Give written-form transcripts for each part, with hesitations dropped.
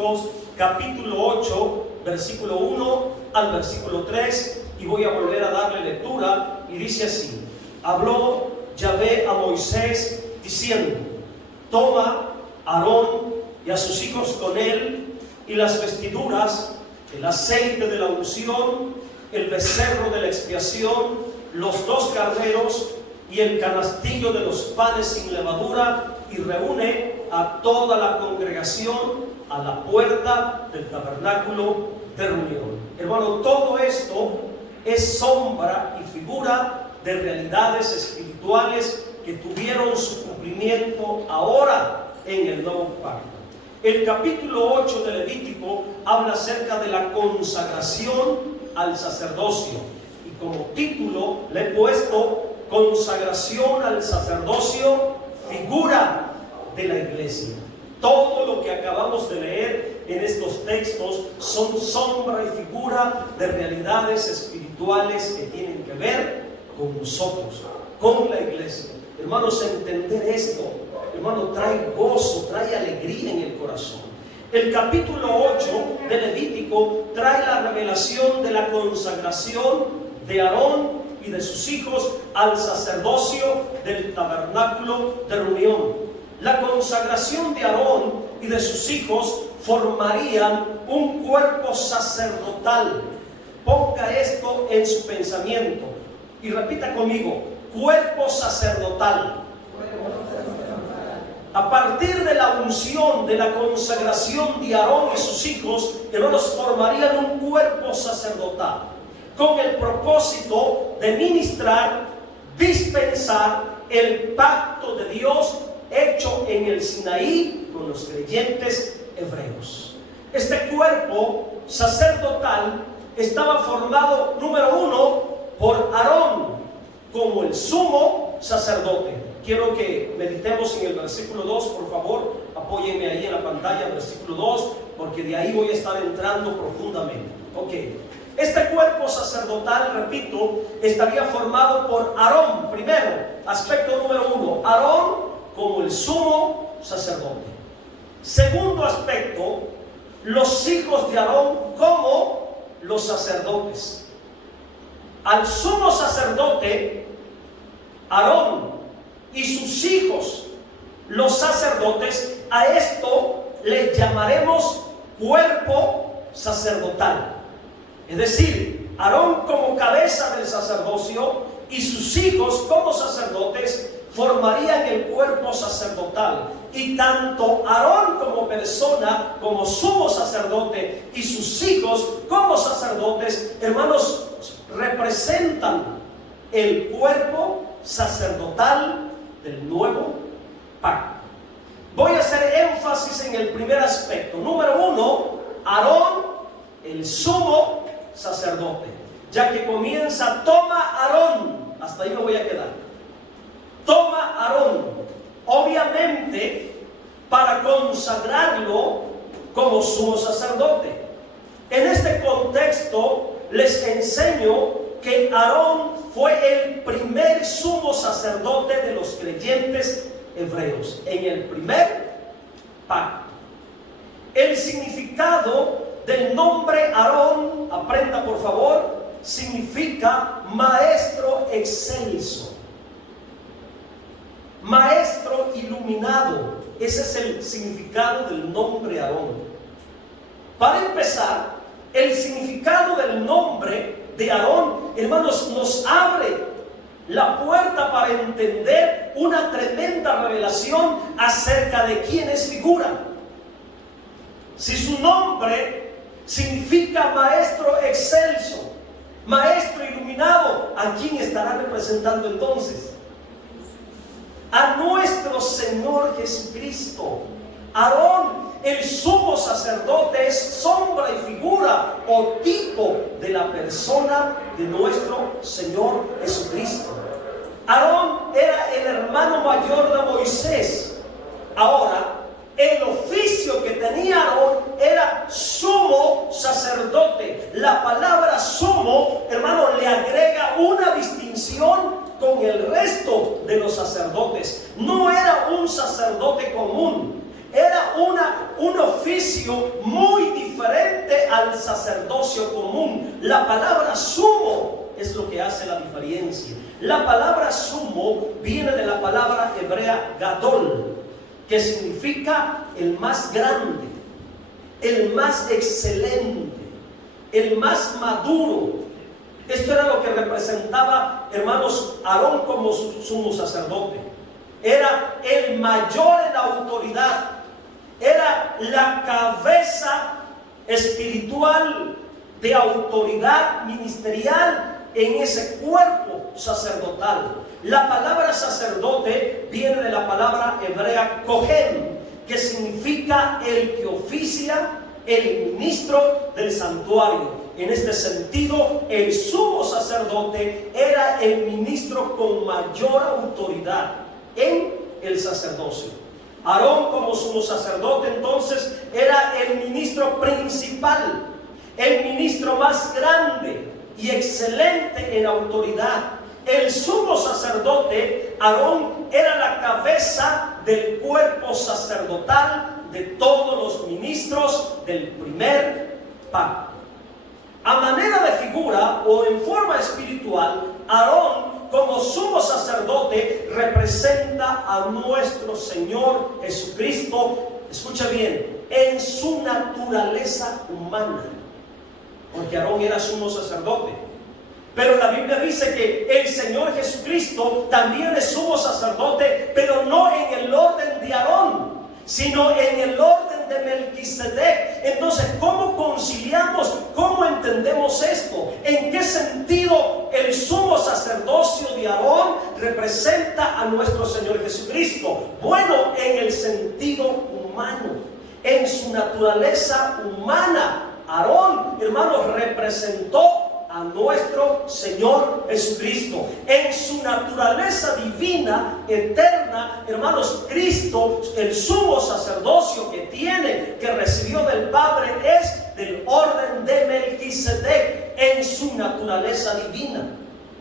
Levíticos capítulo 8, versículo 1 al versículo 3, y voy a volver a darle lectura, y dice así: habló Yahvé a Moisés diciendo: toma a Aarón y a sus hijos con él, y las vestiduras, el aceite de la unción, el becerro de la expiación, los 2 carneros y el canastillo de los panes sin levadura, y reúne a toda la congregación a la puerta del tabernáculo de reunión. Hermano, todo esto es sombra y figura de realidades espirituales que tuvieron su cumplimiento ahora en el nuevo pacto. El capítulo 8 de Levítico habla acerca de la consagración al sacerdocio, y como título le he puesto: consagración al sacerdocio, figura de la iglesia. Todo lo que acabamos de leer en estos textos son sombra y figura de realidades espirituales que tienen que ver con nosotros, con la iglesia. Hermanos, entender esto, hermano, trae gozo, trae alegría en el corazón. El capítulo 8 de Levítico trae la revelación de la consagración de Aarón y de sus hijos al sacerdocio del tabernáculo de reunión. La consagración de Aarón y de sus hijos formarían un cuerpo sacerdotal. Ponga esto en su pensamiento y repita conmigo: cuerpo sacerdotal. A partir de la unción, de la consagración de Aarón y sus hijos, hermanos, formarían un cuerpo sacerdotal con el propósito de ministrar, dispensar el pacto de Dios hecho en el Sinaí con los creyentes hebreos. Este cuerpo sacerdotal estaba formado, número 1, por Aarón como el sumo sacerdote. Quiero que meditemos en el versículo 2, por favor, apóyenme ahí en la pantalla, el versículo 2, porque de ahí voy a estar entrando profundamente. Ok, este cuerpo sacerdotal, repito, estaría formado por Aarón. Primero, aspecto número 1, Aarón como el sumo sacerdote. Segundo aspecto, los hijos de Aarón como los sacerdotes. Al sumo sacerdote, Aarón y sus hijos, los sacerdotes, a esto le llamaremos cuerpo sacerdotal. Es decir, Aarón como cabeza del sacerdocio y sus hijos como sacerdotes formarían el cuerpo sacerdotal. Y tanto Aarón como persona, como sumo sacerdote, y sus hijos como sacerdotes, hermanos, representan el cuerpo sacerdotal del nuevo pacto. Voy a hacer énfasis en el primer aspecto. Número 1, Aarón, el sumo sacerdote. Ya que comienza: toma Aarón. Hasta ahí me voy a quedar. Toma Aarón, obviamente para consagrarlo como sumo sacerdote. En este contexto les enseño que Aarón fue el primer sumo sacerdote de los creyentes hebreos en el primer pacto. El significado del nombre Aarón, aprenda por favor, significa maestro excelso, maestro iluminado. Ese es el significado del nombre Aarón. Para empezar, el significado del nombre de Aarón, hermanos, nos abre la puerta para entender una tremenda revelación acerca de quién es figura. Si su nombre significa maestro excelso, maestro iluminado, ¿a quién estará representando entonces? A nuestro Señor Jesucristo. Aarón, el sumo sacerdote, es sombra y figura o tipo de la persona de nuestro Señor Jesucristo. Aarón era el hermano mayor de Moisés. Ahora, el oficio que tenía Aarón era sumo sacerdote. La palabra sumo, hermano, le agrega una distinción con el resto de los sacerdotes. No era un sacerdote común, era un oficio oficio muy diferente al sacerdocio común. La palabra sumo es lo que hace la diferencia. La palabra sumo viene de la palabra hebrea gadol, que significa el más grande, el más excelente, el más maduro. Esto era lo que representaba, hermanos, Aarón como sumo sacerdote. Era el mayor en autoridad, era la cabeza espiritual de autoridad ministerial en ese cuerpo sacerdotal. La palabra sacerdote viene de la palabra hebrea kohen, que significa el que oficia, el ministro del santuario. En este sentido, el sumo sacerdote era el ministro con mayor autoridad en el sacerdocio. Aarón como sumo sacerdote entonces era el ministro principal, el ministro más grande y excelente en autoridad. El sumo sacerdote, Aarón, era la cabeza del cuerpo sacerdotal de todos los ministros del primer pacto. A manera de figura o en forma espiritual, Aarón como sumo sacerdote representa a nuestro Señor Jesucristo, escucha bien, en su naturaleza humana, porque Aarón era sumo sacerdote. Pero la Biblia dice que el Señor Jesucristo también es sumo sacerdote, pero no en el orden de Aarón, sino en el orden de Melquisedec. Entonces, ¿cómo conciliamos? ¿Cómo entendemos esto? ¿En qué sentido el sumo sacerdocio de Aarón representa a nuestro Señor Jesucristo? Bueno, en el sentido humano, en su naturaleza humana. Aarón, hermanos, representó a nuestro Señor Jesucristo. En su naturaleza divina, eterna, hermanos, Cristo, el sumo sacerdocio que tiene, que recibió del Padre, es del orden de Melquisedec, en su naturaleza divina.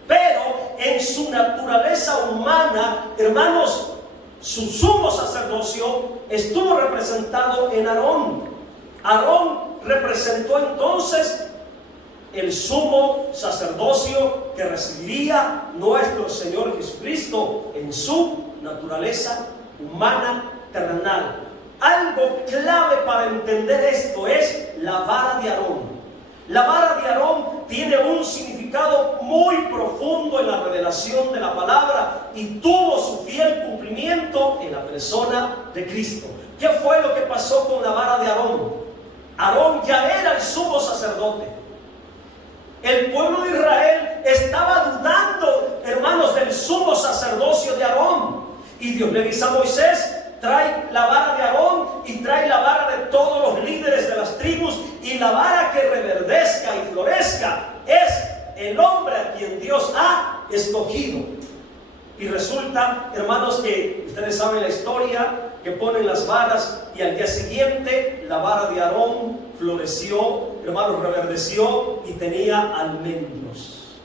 Pero en su naturaleza humana, hermanos, su sumo sacerdocio estuvo representado en Aarón. Aarón representó entonces el sumo sacerdocio que recibiría nuestro Señor Jesucristo en su naturaleza humana terrenal. Algo clave para entender esto es la vara de Aarón. La vara de Aarón tiene un significado muy profundo en la revelación de la palabra y tuvo su fiel cumplimiento en la persona de Cristo. ¿Qué fue lo que pasó con la vara de Aarón? Aarón ya era el sumo sacerdote. El pueblo de Israel estaba dudando, hermanos, del sumo sacerdocio de Aarón. Y Dios le dice a Moisés: trae la vara de Aarón y trae la vara de todos los líderes de las tribus, y la vara que reverdezca y florezca es el hombre a quien Dios ha escogido. Y resulta, hermanos, que ustedes saben la historia, que ponen las varas y al día siguiente la vara de Aarón floreció, hermanos, reverdeció y tenía almendros.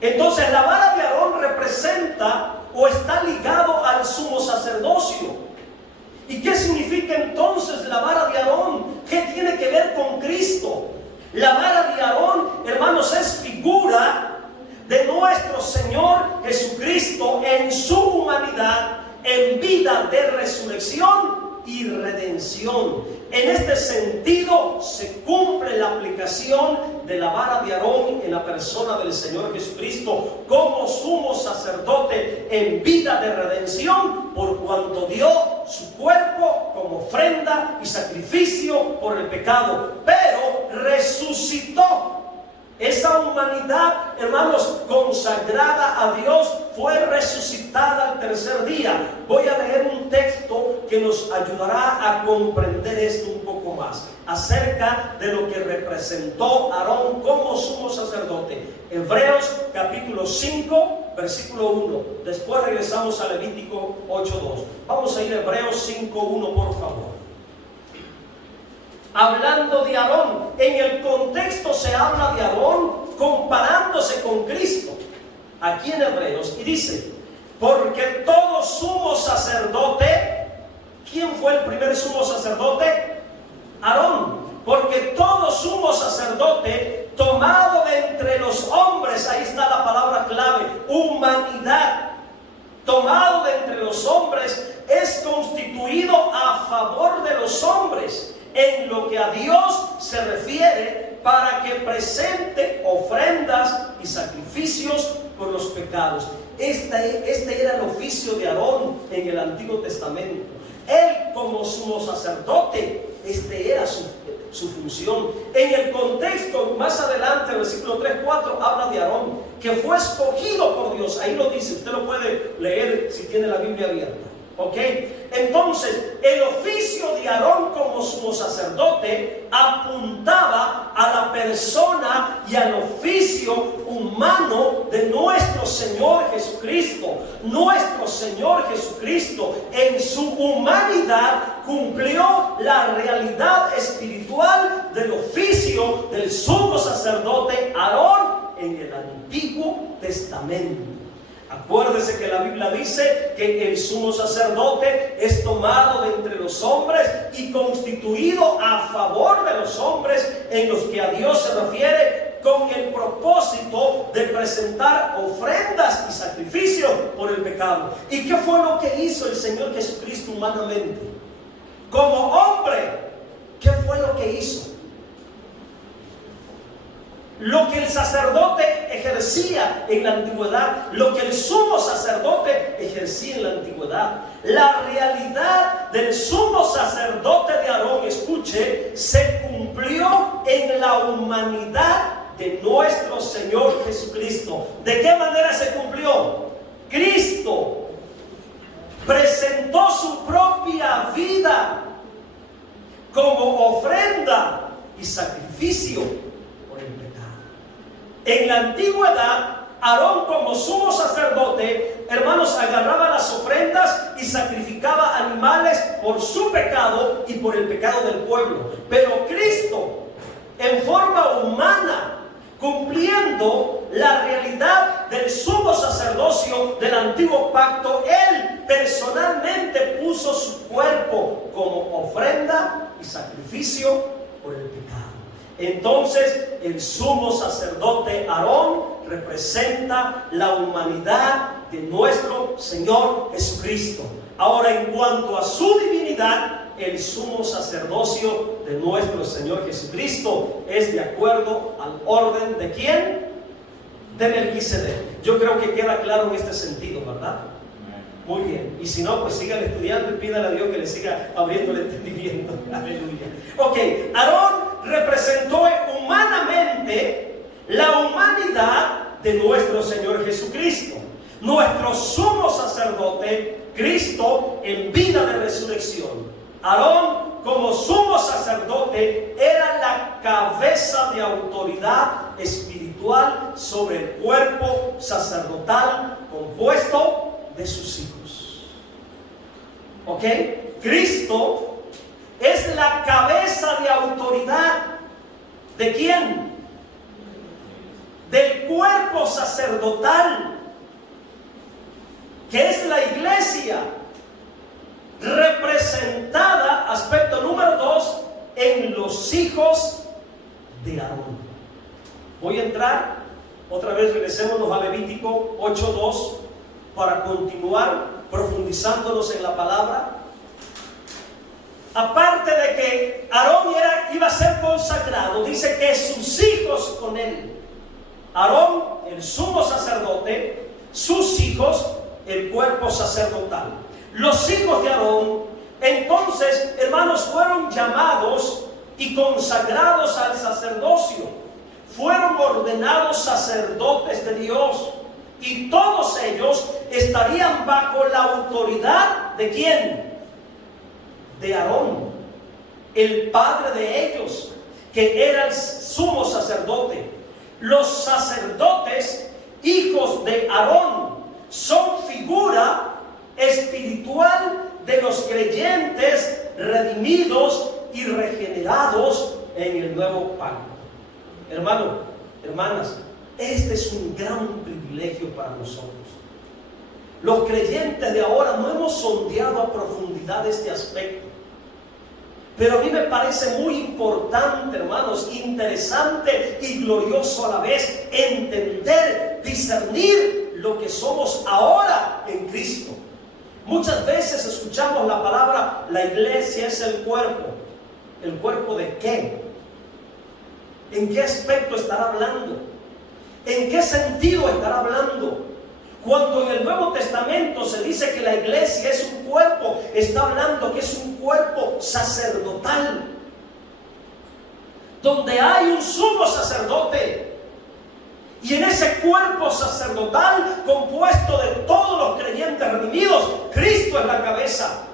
Entonces la vara de Aarón representa o está ligado al sumo sacerdocio. ¿Y qué significa entonces la vara de Aarón? ¿Qué tiene que ver con Cristo? La vara de Aarón, hermanos, es figura de nuestro Señor Jesucristo en su humanidad, en vida de resurrección y redención. En este sentido se cumple la aplicación de la vara de Aarón en la persona del Señor Jesucristo como sumo sacerdote en vida de redención, por cuanto dio su cuerpo como ofrenda y sacrificio por el pecado, pero resucitó. Esa humanidad, hermanos, consagrada a Dios, fue resucitada al tercer día. Voy a leer un texto que nos ayudará a comprender esto un poco más, acerca de lo que representó Aarón como sumo sacerdote. Hebreos capítulo 5, versículo 1. Después regresamos a Levítico 8:2. Vamos a ir a Hebreos 5:1, por favor. Hablando de Aarón, en el contexto se habla de Aarón comparándose con Cristo, aquí en Hebreos, y dice: porque todo sumo sacerdote, ¿quién fue el primer sumo sacerdote? los hombres en lo que a Dios se refiere, para que presente ofrendas y sacrificios por los pecados. Este era el oficio de Aarón en el Antiguo Testamento. Él, como sumo sacerdote, este era su función. En el contexto, más adelante, versículo 3-4, habla de Aarón, que fue escogido por Dios. Ahí lo dice, usted lo puede leer si tiene la Biblia abierta. ¿Ok? Entonces, el oficio de Aarón como sumo sacerdote apuntaba a la persona y al oficio humano de nuestro Señor Jesucristo. Nuestro Señor Jesucristo en su humanidad cumplió la realidad espiritual del oficio del sumo sacerdote Aarón en el Antiguo Testamento. Acuérdese que la Biblia dice que el sumo sacerdote es tomado de entre los hombres y constituido a favor de los hombres en los que a Dios se refiere, con el propósito de presentar ofrendas y sacrificios por el pecado. ¿Y qué fue lo que hizo el Señor Jesucristo humanamente? Como hombre, ¿qué fue lo que hizo? Lo que el sacerdote ejercía en la antigüedad, lo que el sumo sacerdote ejercía en la antigüedad, la realidad del sumo sacerdote de Aarón, escuche, se cumplió en la humanidad de nuestro Señor Jesucristo. ¿De qué manera se cumplió? Cristo presentó su propia vida como ofrenda y sacrificio. En la antigüedad, Aarón como sumo sacerdote, hermanos, agarraba las ofrendas y sacrificaba animales por su pecado y por el pecado del pueblo. Pero Cristo, en forma humana, cumpliendo la realidad del sumo sacerdocio del antiguo pacto, Él personalmente puso su cuerpo como ofrenda y sacrificio por el pecado. Entonces, el sumo sacerdote Aarón representa la humanidad de nuestro Señor Jesucristo. Ahora, en cuanto a su divinidad, el sumo sacerdocio de nuestro Señor Jesucristo es de acuerdo al orden de ¿quién? De Melquisedec. Yo creo que queda claro en este sentido, ¿verdad? Muy bien. Y si no, pues sigan estudiando y pídale a Dios que le siga abriendo el entendimiento. Aleluya. Ok, Aarón representó humanamente la humanidad de nuestro Señor Jesucristo. Nuestro sumo sacerdote, Cristo, en vida de resurrección. Aarón, como sumo sacerdote, era la cabeza de autoridad espiritual sobre el cuerpo sacerdotal compuesto de sus hijos. ¿Ok? Cristo es la cabeza de autoridad. ¿De quién? Del cuerpo sacerdotal, que es la iglesia, representada, aspecto número 2, en los hijos de Aarón. Voy a entrar, otra vez regresémonos a Levítico 8:2 para continuar profundizándonos en la palabra. Aparte de que Aarón iba a ser consagrado, dice que sus hijos con él. Aarón, el sumo sacerdote, sus hijos, el cuerpo sacerdotal. Los hijos de Aarón, entonces, hermanos, fueron llamados y consagrados al sacerdocio. Fueron ordenados sacerdotes de Dios. Y todos ellos estarían bajo la autoridad ¿de quién? De Aarón, el padre de ellos, que era el sumo sacerdote. Los sacerdotes, hijos de Aarón, son figura espiritual de los creyentes redimidos y regenerados en el nuevo pacto. Hermano, hermanas, este es un gran privilegio para nosotros. Los creyentes de ahora no hemos sondeado a profundidad este aspecto, pero a mí me parece muy importante, hermanos, interesante y glorioso a la vez, entender, discernir lo que somos ahora en Cristo. Muchas veces escuchamos la palabra, la iglesia es el cuerpo. ¿El cuerpo de qué? ¿En qué aspecto estará hablando? ¿En qué sentido estará hablando? Cuando en el Nuevo Testamento se dice que la iglesia es un cuerpo, está hablando que es un cuerpo sacerdotal, donde hay un sumo sacerdote. Y en ese cuerpo sacerdotal, compuesto de todos los creyentes redimidos, Cristo es la cabeza.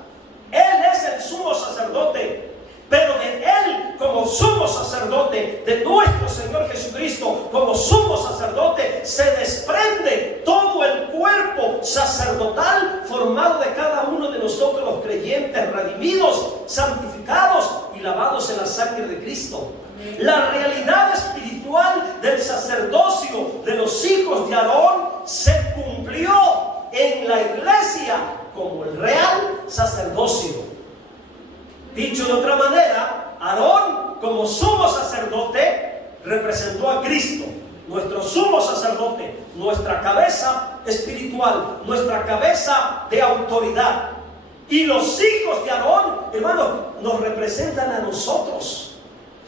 Él es el sumo sacerdote. Pero de Él como sumo sacerdote, de nuestro Señor Jesucristo como sumo sacerdote, se desprende todo el cuerpo sacerdotal formado de cada uno de nosotros los creyentes redimidos, santificados y lavados en la sangre de Cristo. La realidad espiritual del sacerdocio de los hijos de Aarón se cumplió en la iglesia como el real sacerdocio. Dicho de otra manera, Aarón como sumo sacerdote representó a Cristo, nuestro sumo sacerdote, nuestra cabeza espiritual, nuestra cabeza de autoridad. Y los hijos de Aarón, hermanos, nos representan a nosotros,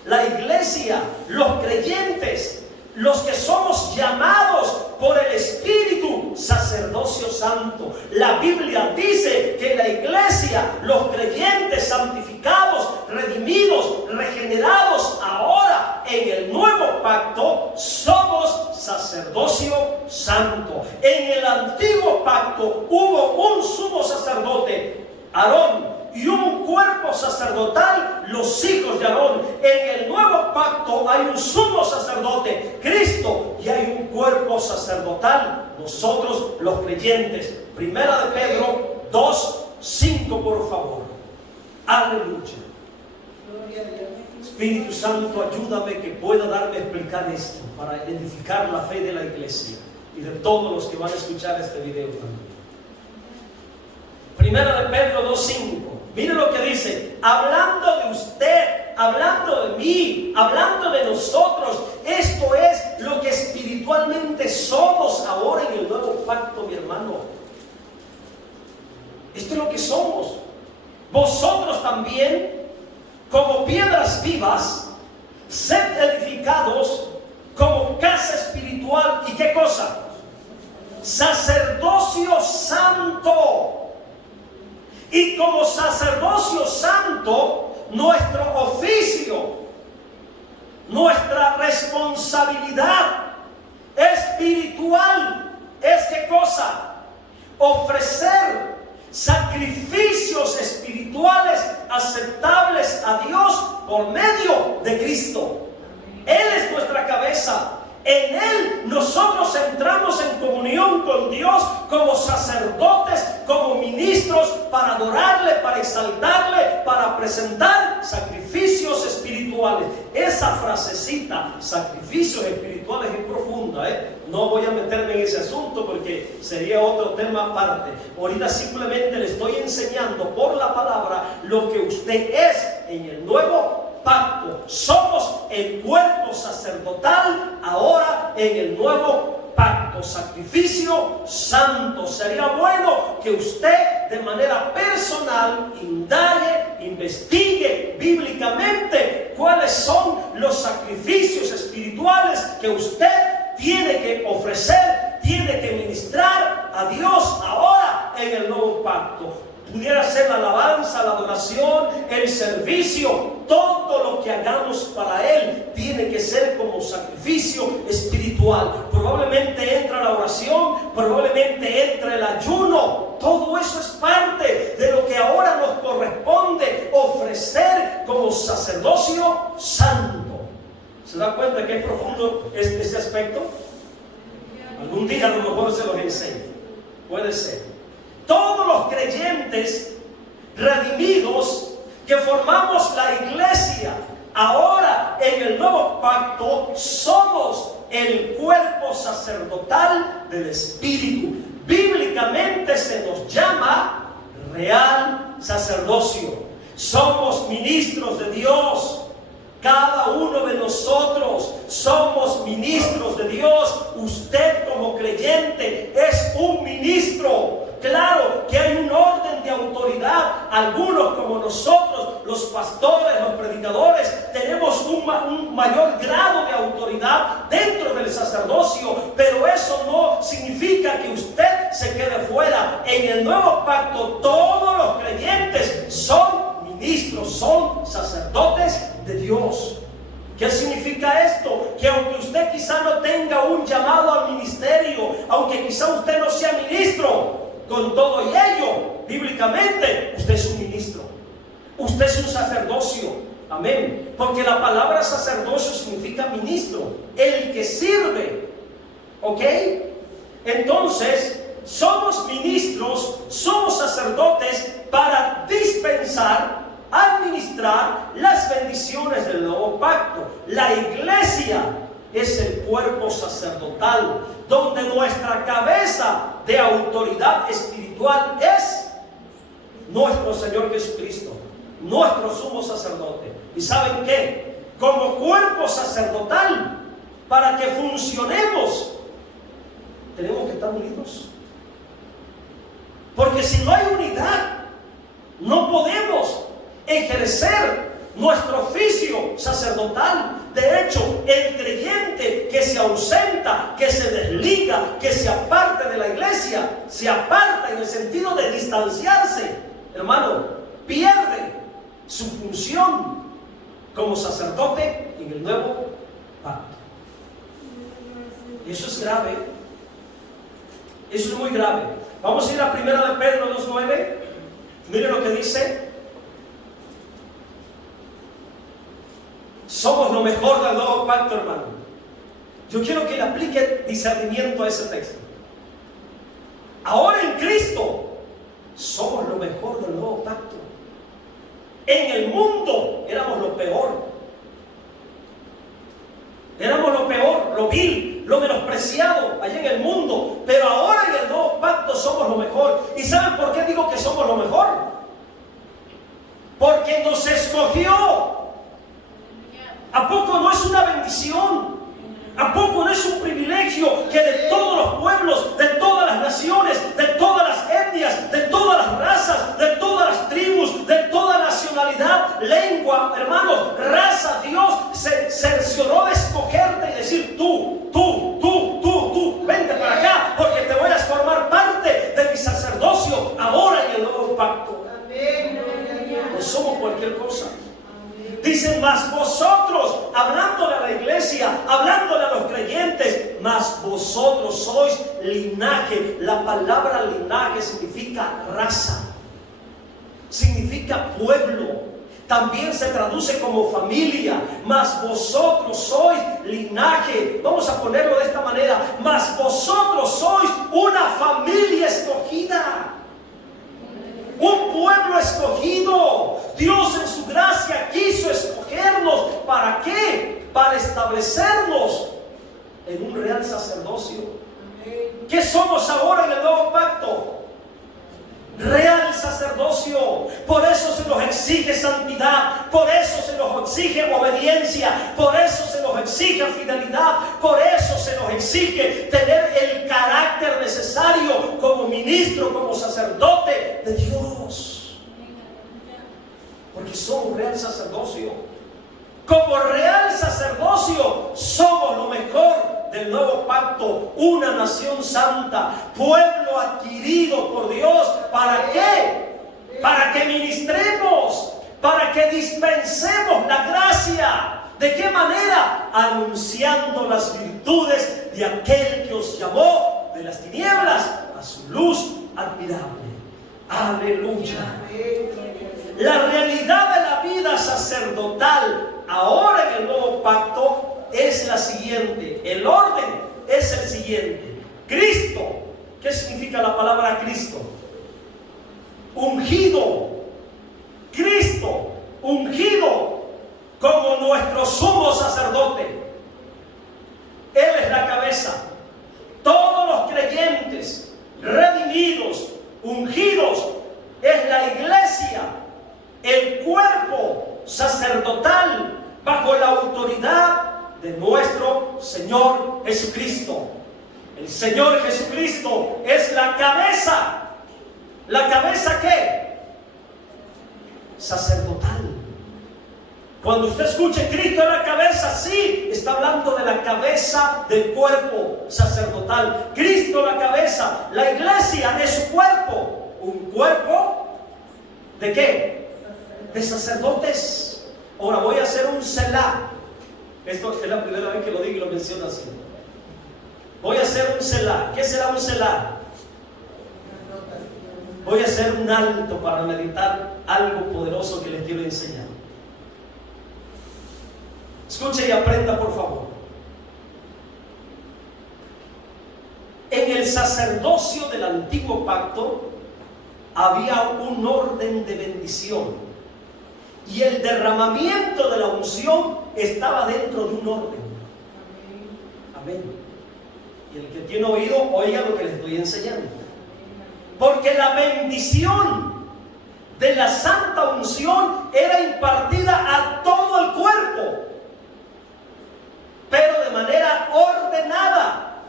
la iglesia, los creyentes, los que somos llamados por el Espíritu, sacerdocio santo. La Biblia dice que la iglesia, los creyentes santificados, redimidos, regenerados, ahora en el nuevo pacto, somos sacerdocio santo. En el antiguo pacto hubo un sumo sacerdote, Aarón, y hubo un cuerpo sacerdotal, los hijos de Aarón. En el nuevo pacto hay un sumo sacerdote, Cristo, y hay un cuerpo sacerdotal, nosotros los creyentes. Primera de Pedro 2:5, por favor. Aleluya. Espíritu Santo, ayúdame que pueda darme a explicar esto para edificar la fe de la iglesia y de todos los que van a escuchar este video también. Primera de Pedro 2:5. Mire lo que dice: hablando de usted, hablando de mí, hablando de nosotros. Esto es lo que espiritualmente somos ahora en el nuevo pacto, mi hermano. Esto es lo que somos. Vosotros también, como piedras vivas, sed edificados como casa espiritual. ¿Y qué cosa? Sacerdocio santo. Y como sacerdocio santo, nuestro oficio, nuestra responsabilidad espiritual es ¿qué cosa? Ofrecer sacrificios espirituales aceptables a Dios por medio de Cristo. Él es nuestra cabeza. En Él nosotros entramos en comunión con Dios como sacerdotes, como ministros, para adorarle, para exaltarle, para presentar sacrificios espirituales. Esa frasecita, sacrificios espirituales, es profunda, No voy a meterme en ese asunto porque sería otro tema aparte. Ahorita simplemente le estoy enseñando por la palabra lo que usted es en el nuevo pacto. Somos el cuerpo sacerdotal ahora en el nuevo pacto, sacrificio santo. Sería bueno que usted de manera personal indague, investigue bíblicamente cuáles son los sacrificios espirituales que usted tiene que ofrecer, tiene que ministrar a Dios ahora en el nuevo pacto. Pudiera ser la alabanza, la adoración, el servicio, todo lo que hagamos para Él tiene que ser como sacrificio espiritual. Probablemente entra la oración, probablemente entra el ayuno. Todo eso es parte de lo que ahora nos corresponde ofrecer como sacerdocio santo. ¿Se da cuenta que es profundo este aspecto? Algún día a lo mejor se los enseño. Puede ser. Todos los creyentes redimidos que formamos la iglesia ahora en el nuevo pacto somos el cuerpo sacerdotal del Espíritu. Bíblicamente se nos llama real sacerdocio. Somos ministros de Dios. Cada uno de nosotros somos ministros de Dios. Usted como creyente es un ministro Claro que hay un orden de autoridad. Algunos como nosotros, los pastores, los predicadores, tenemos un mayor grado de autoridad dentro del sacerdocio, pero eso no significa que usted se quede fuera. En el nuevo pacto todos los creyentes son ministros, son sacerdotes de Dios. ¿Qué significa esto? Que aunque usted quizá no tenga un llamado al ministerio, aunque quizá usted no sea ministro, con todo y ello, bíblicamente, usted es un ministro. Usted es un sacerdocio. Amén. Porque la palabra sacerdocio significa ministro, el que sirve. ¿Ok? Entonces, somos ministros, somos sacerdotes para dispensar, administrar las bendiciones del nuevo pacto. La iglesia es el cuerpo sacerdotal, donde nuestra cabeza de autoridad espiritual es nuestro Señor Jesucristo, nuestro sumo sacerdote. ¿Y saben qué? Como cuerpo sacerdotal, para que funcionemos, tenemos que estar unidos. Porque si no hay unidad, no podemos ejercer nuestro oficio sacerdotal. De hecho, el creyente que se ausenta, que se desliga, que se aparta de la iglesia, se aparta en el sentido de distanciarse, hermano, pierde su función como sacerdote en el nuevo pacto. Y eso es grave. Eso es muy grave. Vamos a ir a 1 de Pedro 2:9. Miren lo que dice. Somos lo mejor del nuevo pacto, hermano. Yo quiero que le aplique discernimiento a ese texto. Ahora en Cristo somos lo mejor del nuevo pacto. En el mundo éramos lo peor. Éramos lo peor, lo vil, lo menospreciado allá en el mundo. Pero ahora en el nuevo pacto somos lo mejor. ¿Y saben por qué digo que somos lo mejor? Porque nos escogió. ¿A poco no es una bendición? ¿A poco no es un privilegio que de todos los pueblos, de todas las naciones, de todas las etnias, de todas las razas, de todas las tribus, de toda nacionalidad, lengua, hermano, raza, Dios se cercioró de escogerte y decir tú, vente para acá porque te voy a formar parte de mi sacerdocio ahora en el nuevo pacto? No somos cualquier cosa. Dicen, mas vosotros, hablándole a la iglesia, hablándole a los creyentes, mas vosotros sois linaje. La palabra linaje significa raza, significa pueblo. También se traduce como familia. Mas vosotros sois linaje. Vamos a ponerlo de esta manera. Mas vosotros sois una familia escogida. Un pueblo escogido. Dios en su gracia quiso escogernos. ¿Para qué? Para establecernos en un real sacerdocio. ¿Qué somos ahora en el nuevo pacto? Real sacerdocio. Por eso se nos exige santidad, por eso se nos exige obediencia, por eso se nos exige fidelidad, por eso se nos exige tener el carácter necesario como ministro, como sacerdote de Dios. Porque somos real sacerdocio. Como real sacerdocio somos lo mejor del nuevo pacto, una nación santa, pueblo adquirido por Dios. ¿Para qué? Para que ministremos, para que dispensemos la gracia. ¿De qué manera? Anunciando las virtudes de aquel que os llamó de las tinieblas a su luz admirable. Aleluya. La realidad de la vida sacerdotal ahora en el nuevo pacto es la siguiente. El orden es el siguiente. Cristo. ¿Qué significa la palabra Cristo? Ungido. Cristo ungido como nuestro sumo sacerdote. Él es la cabeza. Todos los creyentes redimidos, ungidos, es la iglesia, el cuerpo sacerdotal bajo la autoridad de nuestro Señor Jesucristo. El Señor Jesucristo es la cabeza ¿La cabeza qué? Sacerdotal. Cuando usted escuche Cristo en la cabeza, sí, está hablando de la cabeza del cuerpo sacerdotal. Cristo en la cabeza, la iglesia es su cuerpo. ¿Un cuerpo de qué? De sacerdotes. Ahora voy a hacer un selah. Esto es la primera vez que lo digo y lo menciono así. Voy a hacer un selah. ¿Qué será un selah? Voy a hacer un alto para meditar algo poderoso que les quiero enseñar. Escuche y aprenda, por favor. En el sacerdocio del antiguo pacto había un orden de bendición, y el derramamiento de la unción estaba dentro de un orden. Amén. Y el que tiene oído, oiga lo que les estoy enseñando. Porque la bendición de la santa unción era impartida a todo el cuerpo, pero de manera ordenada,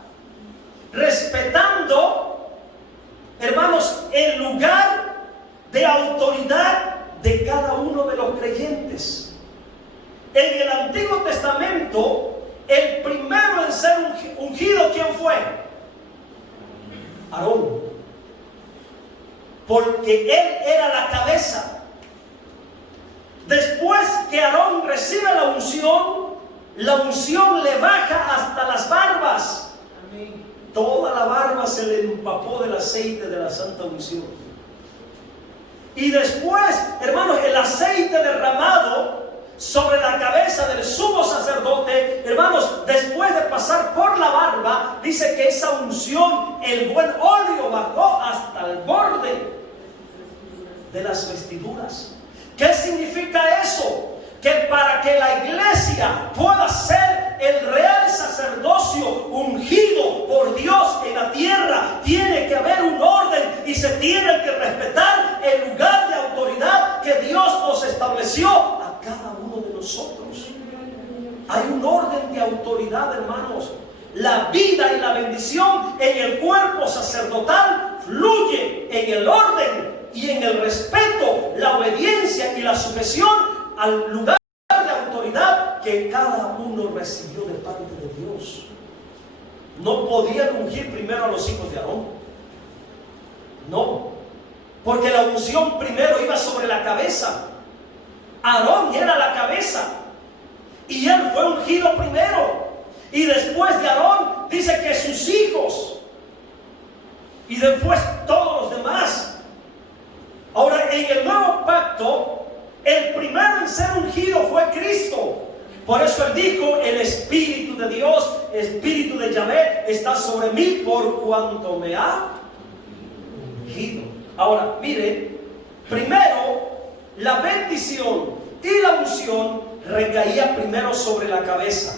respetando, hermanos, el lugar de autoridad de cada uno de los creyentes. En el Antiguo Testamento, el primero en ser ungido, ¿quién fue? Aarón. Porque él era la cabeza. Después que Aarón recibe la unción le baja hasta las barbas. Amén. Toda la barba se le empapó del aceite de la santa unción. Y después, hermanos, el aceite derramado sobre la cabeza del sumo sacerdote, hermanos, después de pasar por la barba, dice que esa unción, el buen óleo, bajó hasta el borde de las vestiduras. ¿Qué significa eso? Que para que la iglesia pueda ser el real sacerdocio ungido por Dios en la tierra, tiene que haber un orden y se tiene que respetar el lugar de autoridad que Dios nos estableció a cada uno de nosotros. Hay un orden de autoridad, hermanos. La vida y la bendición en el cuerpo sacerdotal fluye en el orden y en el respeto, la obediencia y la sujeción al lugar de autoridad que cada uno recibió de parte de Dios. No podían ungir primero a los hijos de Aarón. No, porque la unción primero iba sobre la cabeza. Aarón era la cabeza y él fue ungido primero. Y después de Aarón dice que sus hijos y después todos los demás. Ahora, en el nuevo pacto, el primero en ser ungido fue Cristo. Por eso él dijo: el Espíritu de Dios, Espíritu de Yahvé, está sobre mí por cuanto me ha ungido. Ahora, mire, primero la bendición y la unción recaía primero sobre la cabeza.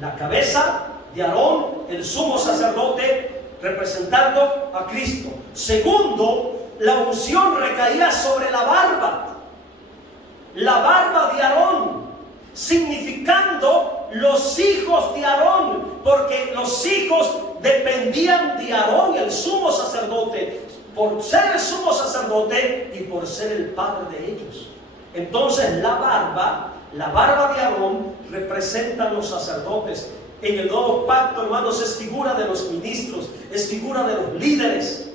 La cabeza de Aarón, el sumo sacerdote, representando a Cristo. Segundo, la unción recaía sobre la barba. La barba de Aarón, significando los hijos de Aarón, porque los hijos dependían de Aarón, el sumo sacerdote, por ser el sumo sacerdote y por ser el padre de ellos. Entonces la barba de Aarón representa a los sacerdotes. En el nuevo pacto, hermanos, es figura de los ministros, es figura de los líderes.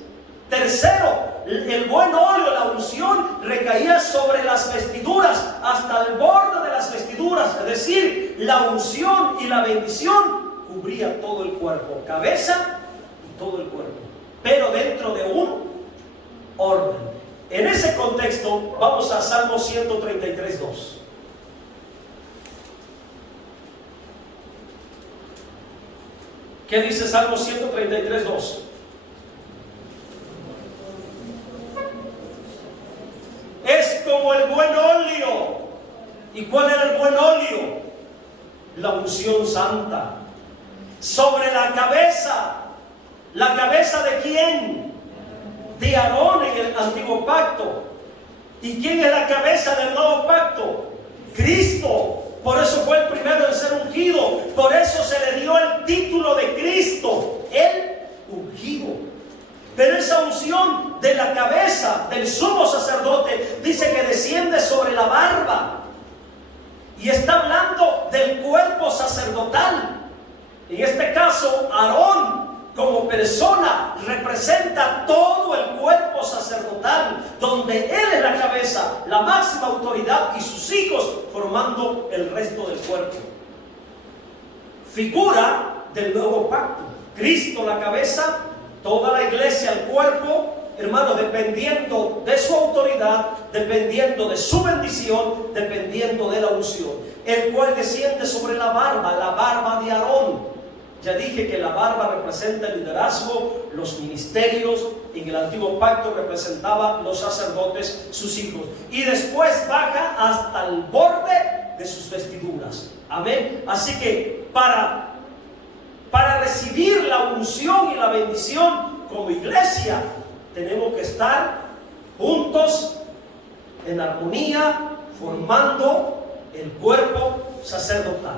Tercero, el buen óleo, la unción, recaía sobre las vestiduras, hasta el borde de las vestiduras. Es decir, la unción y la bendición cubría todo el cuerpo, cabeza y todo el cuerpo, pero dentro de un orden. En ese contexto, vamos a Salmo 133, 2. ¿Qué dice Salmo 133, 2? Es como el buen óleo. ¿Y cuál era el buen óleo? La unción santa. Sobre la cabeza. ¿La cabeza de quién? De Aarón en el antiguo pacto. ¿Y quién es la cabeza del nuevo pacto? Cristo. Por eso fue el primero en ser ungido. Por eso se le dio el título de Cristo, el ungido. Pero esa unción de de la cabeza del sumo sacerdote, dice que desciende sobre la barba. Y está hablando del cuerpo sacerdotal. En este caso, Aarón como persona representa todo el cuerpo sacerdotal, donde él es la cabeza, la máxima autoridad, y sus hijos formando el resto del cuerpo. Figura del nuevo pacto. Cristo la cabeza, toda la iglesia el cuerpo, hermanos, dependiendo de su autoridad, dependiendo de su bendición, dependiendo de la unción, el cual desciende sobre la barba de Aarón. Ya dije que la barba representa el liderazgo, los ministerios. En el antiguo pacto representaba los sacerdotes, sus hijos. Y después baja hasta el borde de sus vestiduras. Amén. Así que para recibir la unción y la bendición como iglesia, tenemos que estar juntos en armonía, formando el cuerpo sacerdotal.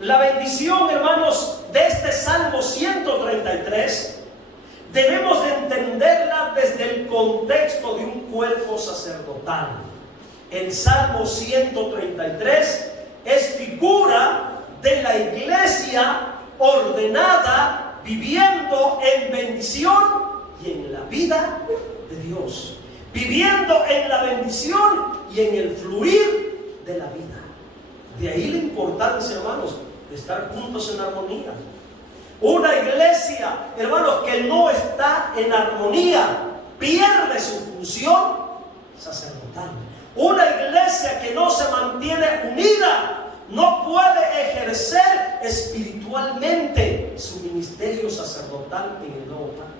La bendición, hermanos, de este Salmo 133 debemos de entenderla desde el contexto de un cuerpo sacerdotal. El Salmo 133 es figura de la iglesia ordenada, viviendo en bendición y en la vida de Dios, viviendo en la bendición y en el fluir de la vida. De ahí la importancia, hermanos, de estar juntos en armonía. Una iglesia, hermanos, que no está en armonía, pierde su función sacerdotal. Una iglesia que no se mantiene unida, no puede ejercer espiritualmente su ministerio sacerdotal en el nuevo pacto.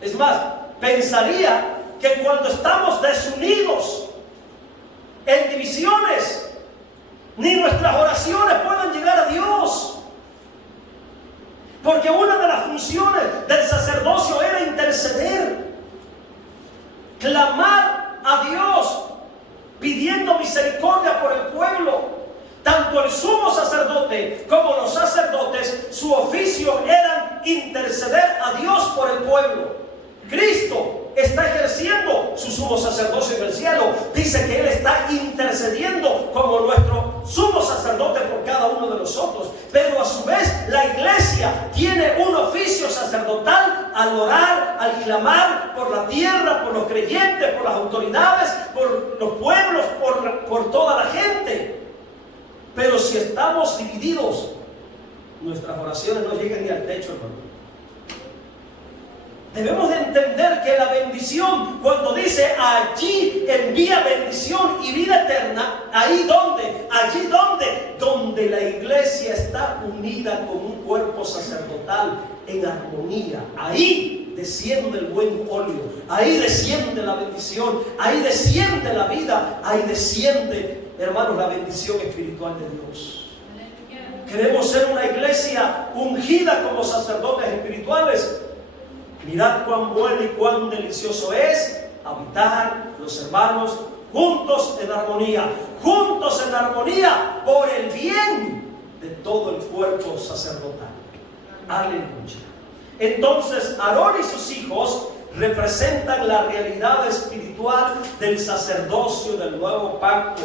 Es más, pensaría que cuando estamos desunidos, en divisiones, ni nuestras oraciones pueden llegar a Dios. Porque una de las funciones del sacerdocio era interceder, clamar a Dios, pidiendo misericordia por el pueblo. Tanto el sumo sacerdote como los sacerdotes, su oficio era interceder a Dios por el pueblo. Cristo está ejerciendo su sumo sacerdocio en el cielo. Dice que Él está intercediendo como nuestro sumo sacerdote por cada uno de nosotros. Pero a su vez la iglesia tiene un oficio sacerdotal al orar, al clamar por la tierra, por los creyentes, por las autoridades, por los pueblos, por toda la gente. Pero si estamos divididos, nuestras oraciones no llegan ni al techo, hermano. Debemos de entender que la bendición, cuando dice allí envía bendición y vida eterna, ahí donde, allí donde la iglesia está unida con un cuerpo sacerdotal en armonía, ahí desciende el buen óleo, ahí desciende la bendición, ahí desciende la vida, ahí desciende, hermanos, la bendición espiritual de Dios. Queremos ser una iglesia ungida como sacerdotes espirituales. Mirad cuán bueno y cuán delicioso es habitar los hermanos juntos en armonía por el bien de todo el cuerpo sacerdotal. Aleluya. Entonces, Aarón y sus hijos representan la realidad espiritual del sacerdocio del nuevo pacto.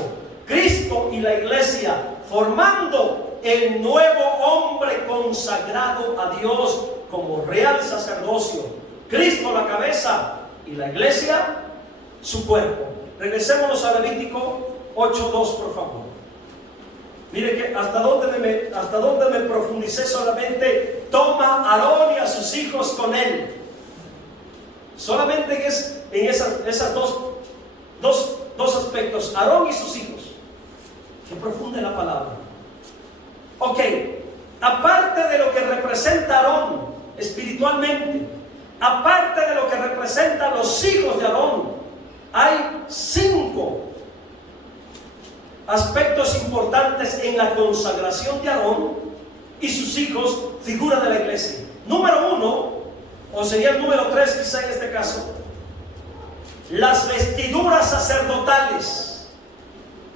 Cristo y la iglesia formando el nuevo hombre consagrado a Dios como real sacerdocio. Cristo la cabeza y la iglesia su cuerpo. Regresémonos a Levítico 8:2, por favor. Mire que hasta dónde me profundicé solamente. Toma a Aarón y a sus hijos con él. Solamente en esas dos aspectos. Aarón y sus hijos. Qué profunda es la palabra. Ok, aparte de lo que representa Aarón espiritualmente, aparte de lo que representan los hijos de Aarón, hay 5 aspectos importantes en la consagración de Aarón y sus hijos, figura de la iglesia. Número 1, o sería el número 3 quizá en este caso, las vestiduras sacerdotales.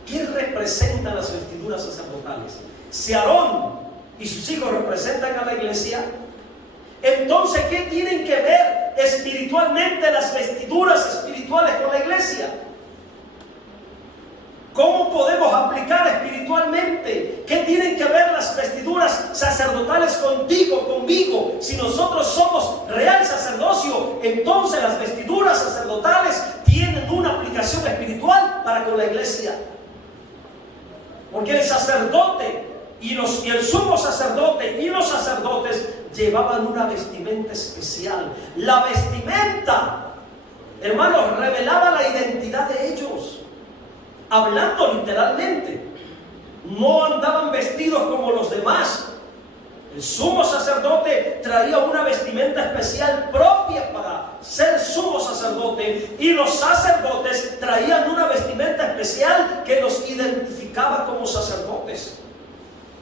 ¿Qué representan las vestiduras sacerdotales? Si Aarón y sus hijos representan a la iglesia, entonces ¿qué tienen que ver espiritualmente las vestiduras espirituales con la iglesia? ¿Cómo podemos aplicar espiritualmente? ¿Qué tienen que ver las vestiduras sacerdotales contigo, conmigo? Si nosotros somos real sacerdocio, entonces las vestiduras sacerdotales tienen una aplicación espiritual para con la iglesia. Porque el sacerdote y el sumo sacerdote y los sacerdotes llevaban una vestimenta especial. La vestimenta, hermanos, revelaba la identidad de ellos. Hablando literalmente, no andaban vestidos como los demás. El sumo sacerdote traía una vestimenta especial propia para ser sumo sacerdote, y los sacerdotes traían una vestimenta especial que los identificaba como sacerdotes.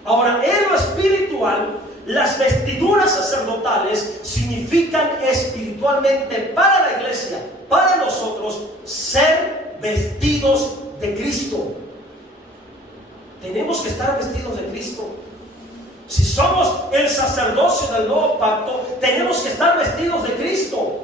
Ahora, en lo espiritual, las vestiduras sacerdotales significan espiritualmente para la iglesia, para nosotros, ser vestidos de Cristo. Tenemos que estar vestidos de Cristo. Si somos el sacerdocio del nuevo pacto, tenemos que estar vestidos de Cristo.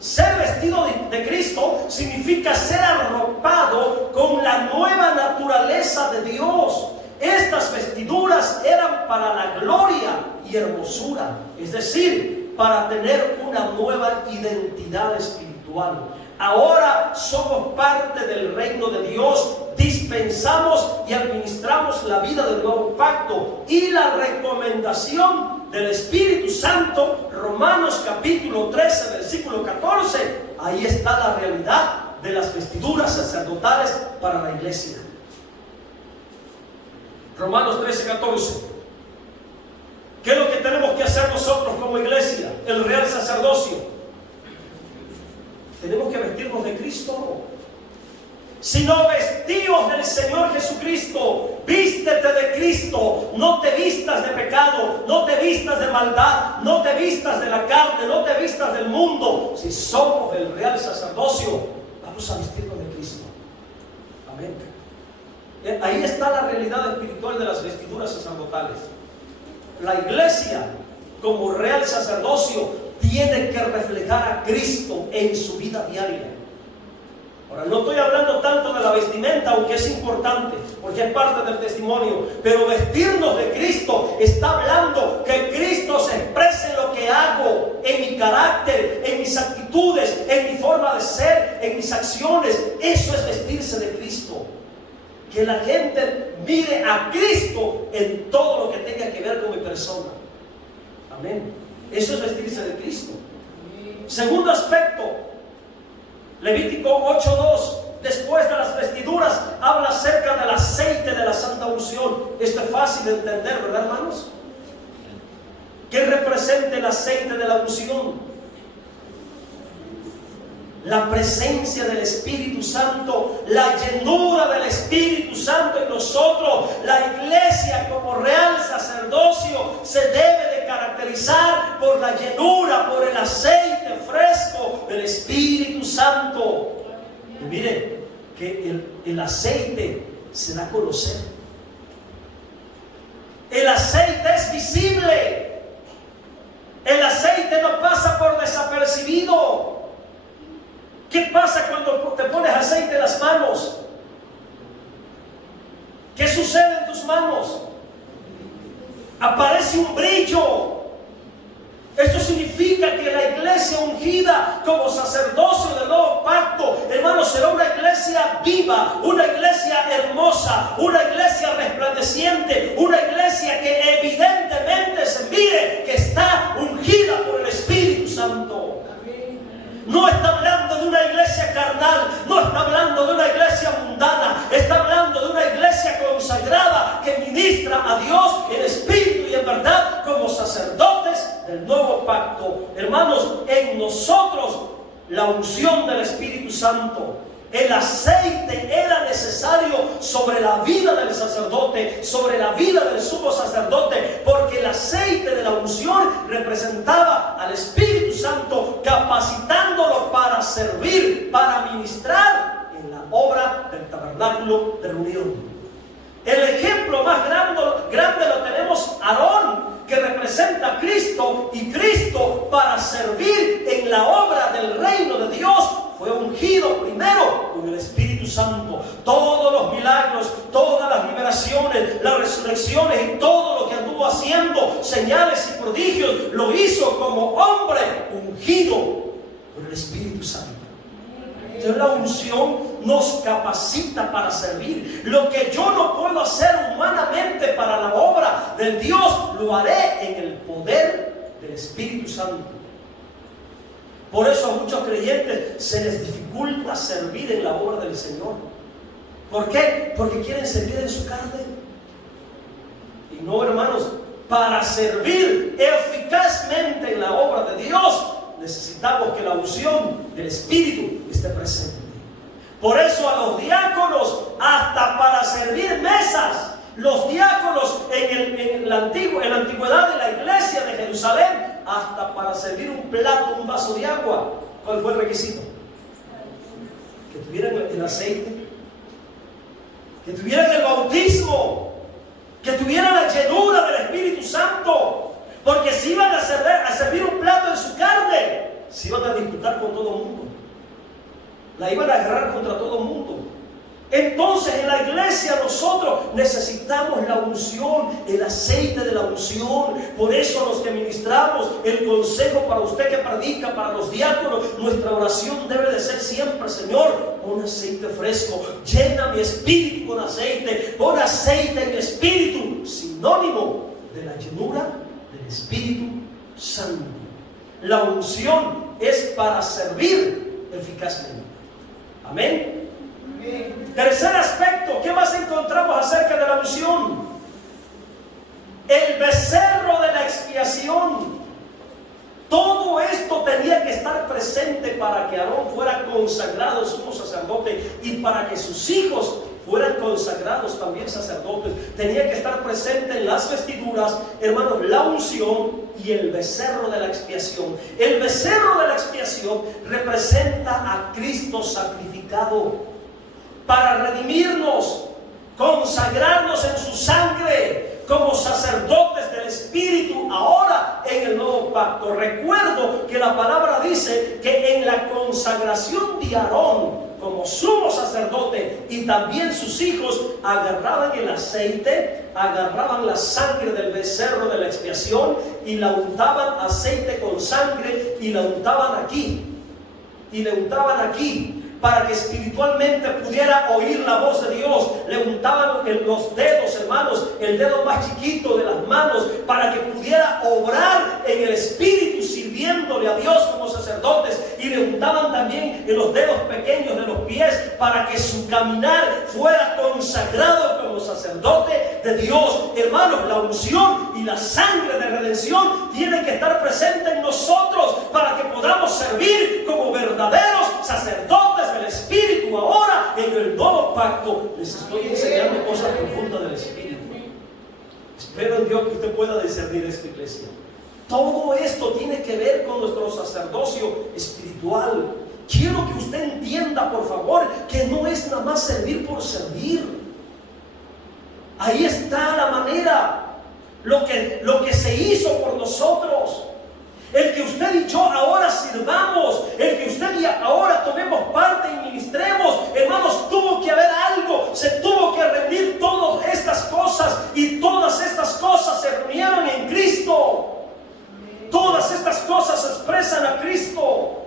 Ser vestido de Cristo significa ser arropado con la nueva naturaleza de Dios. Estas vestiduras eran para la gloria y hermosura, es decir, para tener una nueva identidad espiritual. Ahora somos parte del reino de Dios, dispensamos y administramos la vida del nuevo pacto, y la recomendación del Espíritu Santo, Romanos capítulo 13, versículo 14, ahí está la realidad de las vestiduras sacerdotales para la iglesia. Romanos 13, 14. ¿Qué es lo que tenemos que hacer nosotros como iglesia, el real sacerdocio? Tenemos que vestirnos de Cristo. Sino vestidos del Señor Jesucristo. Vístete de Cristo. No te vistas de pecado, no te vistas de maldad, no te vistas de la carne, no te vistas del mundo. Si somos el real sacerdocio, vamos a vestirnos de Cristo. Amén. Ahí está la realidad espiritual de las vestiduras sacerdotales. La iglesia, como real sacerdocio, tiene que reflejar a Cristo en su vida diaria. Ahora, no estoy hablando tanto de la vestimenta, aunque es importante, porque es parte del testimonio, pero vestirnos de Cristo está hablando que Cristo se exprese en lo que hago, en mi carácter, en mis actitudes, en mi forma de ser, en mis acciones. Eso es vestirse de Cristo. Que la gente mire a Cristo en todo lo que tenga que ver con mi persona. Amén. Eso es vestirse de Cristo. Segundo aspecto, Levítico 8:2. Después de las vestiduras, habla acerca del aceite de la santa unción. Esto es fácil de entender, ¿verdad, hermanos? ¿Qué representa el aceite de la unción? La presencia del Espíritu Santo, la llenura del Espíritu Santo en nosotros. La iglesia como real sacerdocio se debe de caracterizar por la llenura, por el aceite fresco del Espíritu Santo. Y miren que el aceite se da a conocer. El aceite es visible. El aceite no pasa por desapercibido. ¿Qué pasa cuando te pones aceite en las manos? ¿Qué sucede en tus manos? Aparece un brillo. Esto significa que la iglesia ungida como sacerdocio del nuevo pacto, hermanos, será una iglesia viva, una iglesia hermosa, una iglesia resplandeciente, una iglesia que evidentemente se mire que está ungida por el Espíritu Santo. No está hablando de una iglesia carnal, no está hablando de una iglesia mundana, está hablando de una iglesia consagrada que ministra a Dios en espíritu y en verdad como sacerdotes del nuevo pacto. Hermanos, en nosotros la unción del Espíritu Santo, el aceite era necesario sobre la vida del sacerdote, sobre la vida del sumo sacerdote, porque el aceite de la unción representaba al Espíritu Santo, capacitándolo para servir, para ministrar en la obra del tabernáculo de reunión. El ejemplo más grande lo tenemos Aarón, que representa representa a Cristo, y Cristo, para servir en la obra del reino de Dios, fue ungido primero con el Espíritu Santo. Todos los milagros, todas las liberaciones, las resurrecciones y todo lo que anduvo haciendo, señales y prodigios, lo hizo como hombre ungido por el Espíritu Santo. Entonces la unción nos capacita para servir. Lo que yo no puedo hacer humanamente para la obra de Dios, lo haré en el poder del Espíritu Santo. Por eso a muchos creyentes se les dificulta servir en la obra del Señor. ¿Por qué? Porque quieren servir en su carne. Y no, hermanos, para servir eficazmente en la obra de Dios, necesitamos que la unción del Espíritu esté presente. Por eso a los diáconos, hasta para servir mesas, los diáconos en la antigüedad de la iglesia de Jerusalén, hasta para servir un plato, un vaso de agua, ¿cuál fue el requisito? Que tuvieran el aceite, que tuvieran el bautismo, que tuvieran la llenura del Espíritu Santo. Porque si iban a servir un plato en su carne, se iban a disputar con todo el mundo, la iban a agarrar contra todo el mundo. Entonces en la iglesia nosotros necesitamos la unción, el aceite de la unción. Por eso los que ministramos, el consejo para usted que predica, para los diáconos, nuestra oración debe de ser siempre: Señor, pon aceite fresco, llena mi espíritu con aceite, pon aceite en mi espíritu, sinónimo de la llenura del Espíritu Santo. La unción es para servir eficazmente. Amén. Tercer aspecto, ¿qué más encontramos acerca de la unción? El becerro de la expiación. Todo esto tenía que estar presente para que Aarón fuera consagrado sumo sacerdote y para que sus hijos fueran consagrados también sacerdotes. Tenía que estar presente en las vestiduras, hermanos, la unción y el becerro de la expiación. El becerro de la expiación representa a Cristo sacrificado para redimirnos, consagrarnos en su sangre como sacerdotes del Espíritu ahora en el nuevo pacto. Recuerdo que la palabra dice que en la consagración de Aarón como sumo sacerdote y también sus hijos agarraban el aceite, agarraban la sangre del becerro de la expiación y la untaban, aceite con sangre, y la untaban aquí y le untaban aquí para que espiritualmente pudiera oír la voz de Dios. Le untaban en los dedos, hermanos, el dedo más chiquito de las manos, para que pudiera obrar en el Espíritu sirviéndole a Dios como sacerdotes. Y le untaban también en los dedos pequeños de los pies para que su caminar fuera consagrado como sacerdote de Dios. Hermanos, la unción y la sangre de redención tiene que estar presente en nosotros para que podamos servir como verdaderos sacerdotes del Espíritu ahora en el nuevo pacto. Les estoy enseñando cosas profundas del Espíritu. Espero en Dios que usted pueda discernir esta iglesia. Todo esto tiene que ver con nuestro sacerdocio espiritual. Quiero que usted entienda, por favor, que no es nada más servir por servir. Ahí está la manera, lo que se hizo por nosotros. El que usted y yo ahora sirvamos, el que usted y ahora tomemos parte y ministremos, hermanos, tuvo que haber algo, se tuvo que rendir todas estas cosas, y todas estas cosas se reunieron en Cristo. Todas estas cosas expresan a Cristo.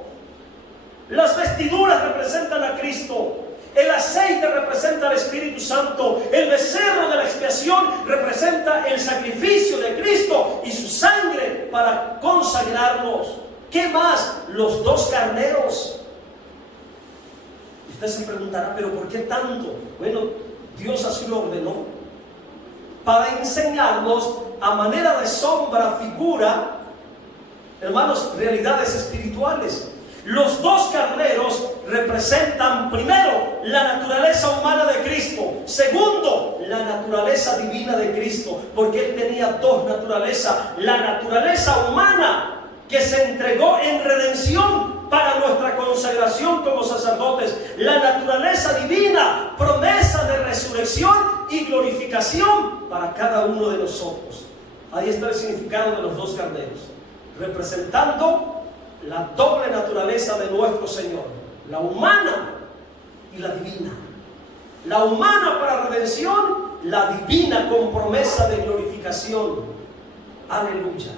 Las vestiduras representan a Cristo. El aceite representa al Espíritu Santo. El becerro de la expiación representa el sacrificio de Cristo y su sangre para consagrarnos. ¿Qué más? Los 2 carneros. Usted se preguntará, ¿pero por qué tanto? Bueno, Dios así lo ordenó, para enseñarnos a manera de sombra, figura, hermanos, realidades espirituales. Los 2 carneros representan, primero, la naturaleza humana de Cristo. Segundo, la naturaleza divina de Cristo, porque Él tenía 2 naturalezas. La naturaleza humana, que se entregó en redención para nuestra consagración como sacerdotes. La naturaleza divina, promesa de resurrección y glorificación para cada uno de nosotros. Ahí está el significado de los dos carneros, representando la doble naturaleza de nuestro Señor, la humana y la divina. La humana para redención, la divina con promesa de glorificación. Aleluya.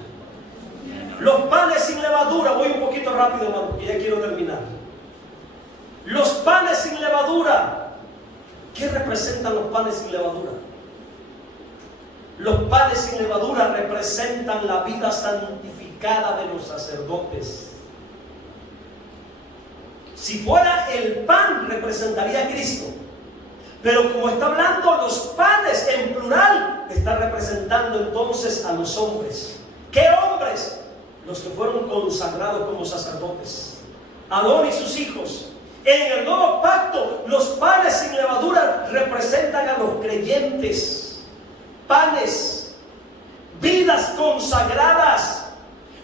Los panes sin levadura, voy un poquito rápido, hermano, porque ya quiero terminar. Los panes sin levadura. ¿Qué representan los panes sin levadura? Los panes sin levadura representan la vida santificada de los sacerdotes. Si fuera el pan, representaría a Cristo. Pero como está hablando los panes en plural, está representando entonces a los hombres. ¿Qué hombres? Los que fueron consagrados como sacerdotes. Aarón y sus hijos. En el nuevo pacto, los panes sin levadura representan a los creyentes. Panes, vidas consagradas,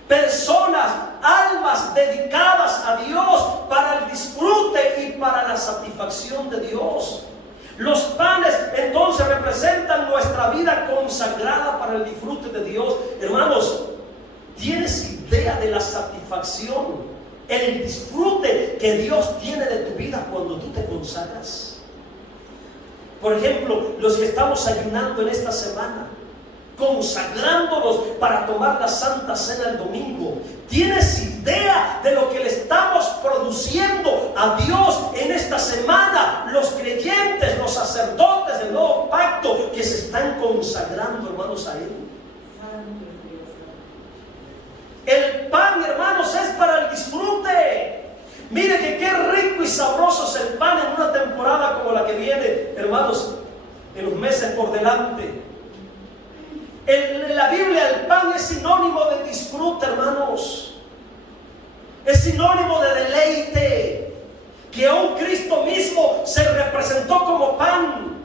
personas, almas dedicadas a Dios para el disfrute y para la satisfacción de Dios. Los panes entonces representan nuestra vida consagrada para el disfrute de Dios. Hermanos, ¿tienes idea de la satisfacción, el disfrute que Dios tiene de tu vida cuando tú te consagras? Por ejemplo, los que estamos ayunando en esta semana, consagrándonos para tomar la Santa Cena el domingo. ¿Tienes idea de lo que le estamos produciendo a Dios en esta semana? Los creyentes, los sacerdotes del nuevo pacto que se están consagrando, hermanos, a Él. El pan, hermanos, es para el disfrute. Mire que qué rico y sabroso es el pan en una temporada como la que viene, hermanos, en los meses por delante. En la Biblia el pan es sinónimo de disfrute, hermanos. Es sinónimo de deleite. Que aún Cristo mismo se representó como pan.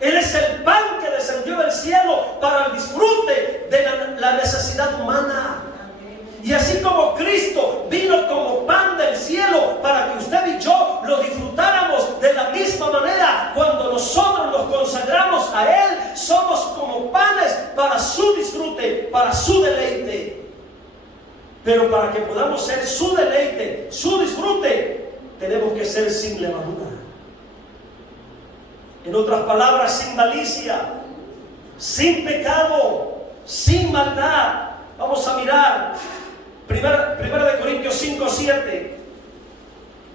Él es el pan que descendió del cielo para el disfrute de la necesidad humana. Y así como Cristo vino como pan del cielo para que usted y yo lo disfrutáramos de la misma manera, cuando nosotros nos consagramos a Él, somos como panes para su disfrute, para su deleite. Pero para que podamos ser su deleite, su disfrute, tenemos que ser sin levadura. En otras palabras, sin malicia, sin pecado, sin maldad. Vamos a mirar Primera de Corintios 5, 7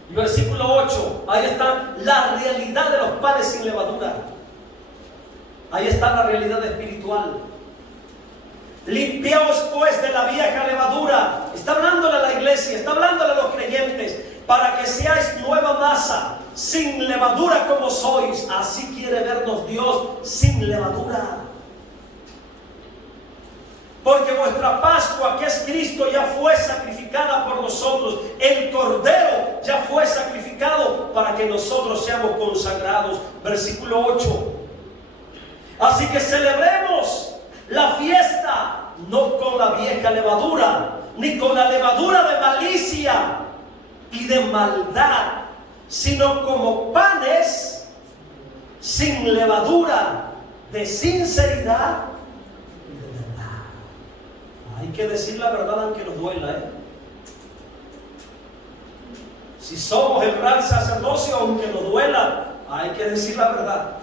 y versículo 8. Ahí está la realidad de los panes sin levadura. Ahí está la realidad espiritual. Limpiaos pues de la vieja levadura. Está hablándole a la iglesia, está hablándole a los creyentes, para que seáis nueva masa, sin levadura como sois. Así quiere vernos Dios, sin levadura. Porque vuestra Pascua, que es Cristo, ya fue sacrificada por nosotros. El Cordero ya fue sacrificado para que nosotros seamos consagrados. Versículo 8. Así que celebremos la fiesta, no con la vieja levadura, ni con la levadura de malicia y de maldad, sino como panes sin levadura, de sinceridad. Hay que decir la verdad aunque nos duela, Si somos el gran sacerdocio, aunque nos duela, hay que decir la verdad.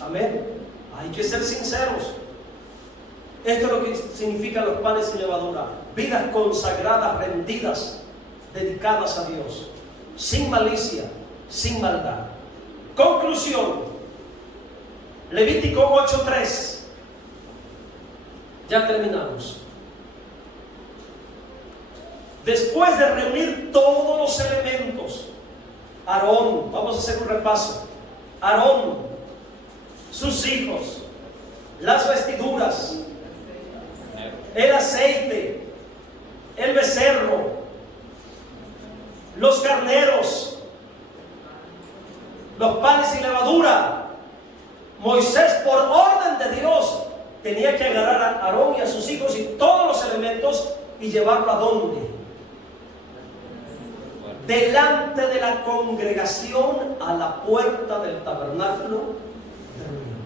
Amén. Hay que ser sinceros. Esto es lo que significan los panes sin levadura. Vidas consagradas, rendidas, dedicadas a Dios, sin malicia, sin maldad. Conclusión. Levítico 8:3. Ya terminamos. Después de reunir todos los elementos, Aarón, vamos a hacer un repaso. Aarón, sus hijos, las vestiduras, el aceite, el becerro, los carneros, los panes sin levadura. Moisés, por orden de Dios, tenía que agarrar a Aarón y a sus hijos y todos los elementos y llevarlo ¿a dónde? Delante de la congregación, a la puerta del tabernáculo de reunión.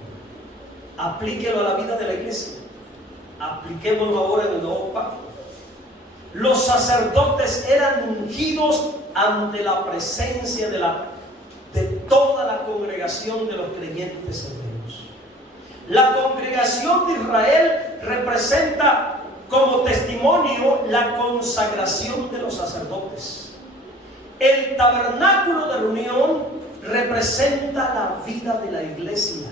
Aplíquelo a la vida de la iglesia. Apliquémoslo ahora en el nuevo pacto. Los sacerdotes eran ungidos ante la presencia de toda la congregación de los creyentes en Dios. La congregación de Israel representa como testimonio la consagración de los sacerdotes. El tabernáculo de reunión representa la vida de la iglesia.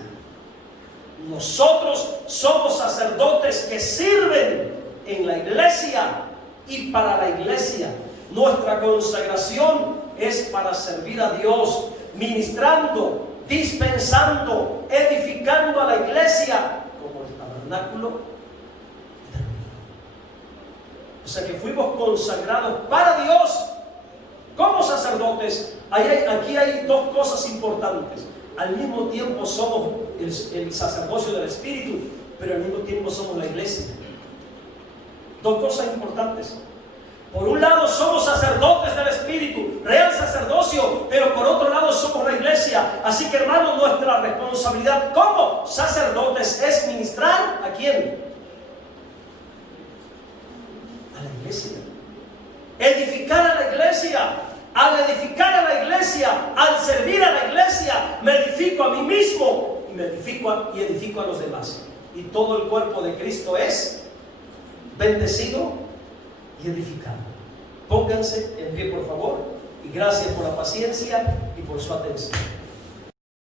Nosotros somos sacerdotes que sirven en la iglesia y para la iglesia. Nuestra consagración es para servir a Dios, ministrando, dispensando, edificando a la iglesia como el tabernáculo. O sea que fuimos consagrados para Dios como sacerdotes. Aquí hay dos cosas importantes. Al mismo tiempo somos el sacerdocio del Espíritu, pero al mismo tiempo somos la iglesia. Dos cosas importantes. Por un lado somos sacerdotes del Espíritu, real sacerdocio, pero por otro lado somos la iglesia. Así que, hermanos, nuestra responsabilidad como sacerdotes es ministrar ¿a quién? A la iglesia. Edificar a la iglesia. Al edificar a la iglesia, al servir a la iglesia, me edifico a mí mismo y edifico a los demás. Y todo el cuerpo de Cristo es bendecido y edificado. Pónganse en pie, por favor, y gracias por la paciencia y por su atención.